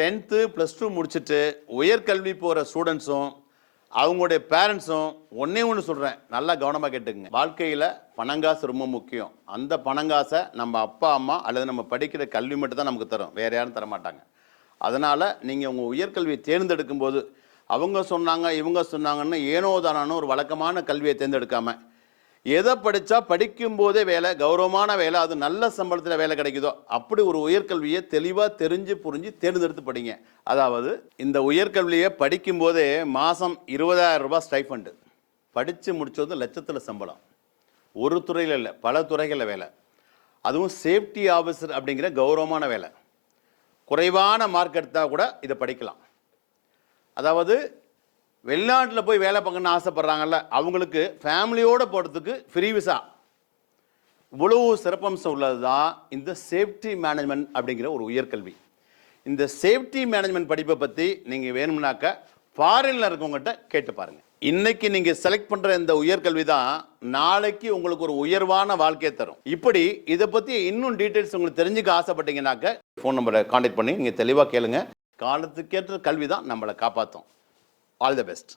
10th +2 முடிச்சுட்டு உயர்கல்வி போகிற ஸ்டூடெண்ட்ஸும் அவங்களுடைய பேரண்ட்ஸும் ஒன்று சொல்கிறேன், நல்லா கவனமாக கேட்டுக்குங்க. வாழ்க்கையில் பணங்காசு ரொம்ப முக்கியம். அந்த பணங்காசை நம்ம அப்பா அம்மா அல்லது நம்ம படிக்கிற கல்வி மட்டும் தான் நமக்கு தரும், வேறு யாரும் தரமாட்டாங்க. அதனால் நீங்கள் உங்கள் உயர்கல்வியை தேர்ந்தெடுக்கும் போது அவங்க சொன்னாங்க இவங்க சொன்னாங்கன்னு ஏனோ தானோ ஒரு வழக்கமான கல்வியை தேர்ந்தெடுக்காமல் எதை படித்தா படிக்கும்போதே வேலை, கௌரவமான வேலை, அது நல்ல சம்பளத்தில் வேலை கிடைக்குதோ அப்படி ஒரு உயர்கல்வியை தெளிவாக தெரிஞ்சு புரிஞ்சு தேர்ந்தெடுத்து படிங்க. அதாவது இந்த உயர்கல்வியை படிக்கும்போதே மாதம் 20,000 ரூபாய் ஸ்டைஃபண்டு, படித்து முடிச்சது லட்சத்தில் சம்பளம். ஒரு துறையில் இல்லை, பல துறைகளில் வேலை, அதுவும் சேஃப்டி ஆஃபீஸர் அப்படிங்கிற கௌரவமான வேலை. குறைவான மார்க் எடுத்தால் கூட இதை படிக்கலாம். அதாவது வெளிநாட்டில் போய் வேலை பார்க்கணுன்னு ஆசைப்படுறாங்கல்ல, அவங்களுக்கு ஃபேமிலியோடு போகிறதுக்கு ஃப்ரீ விசா. இவ்வளவு சிறப்பம்சம் உள்ளது தான் இந்த சேஃப்டி மேனேஜ்மெண்ட் அப்படிங்கிற ஒரு உயர்கல்வி. இந்த சேஃப்டி மேனேஜ்மெண்ட் படிப்பை பற்றி நீங்கள் வேணும்னாக்க ஃபாரினில் இருக்கவங்ககிட்ட கேட்டு பாருங்கள். இன்றைக்கி நீங்கள் செலக்ட் பண்ணுற இந்த உயர்கல்வி தான் நாளைக்கு உங்களுக்கு ஒரு உயர்வான வாழ்க்கையை தரும். இப்படி இதை பற்றி இன்னும் டீட்டெயில்ஸ் உங்களுக்கு தெரிஞ்சுக்க ஆசைப்பட்டீங்கன்னாக்க ஃபோன் நம்பரை கான்டாக்ட் பண்ணி நீங்கள் தெளிவாக கேளுங்க. காலத்துக்கேற்ற கல்வி தான் நம்மளை காப்பாற்றும். All the best.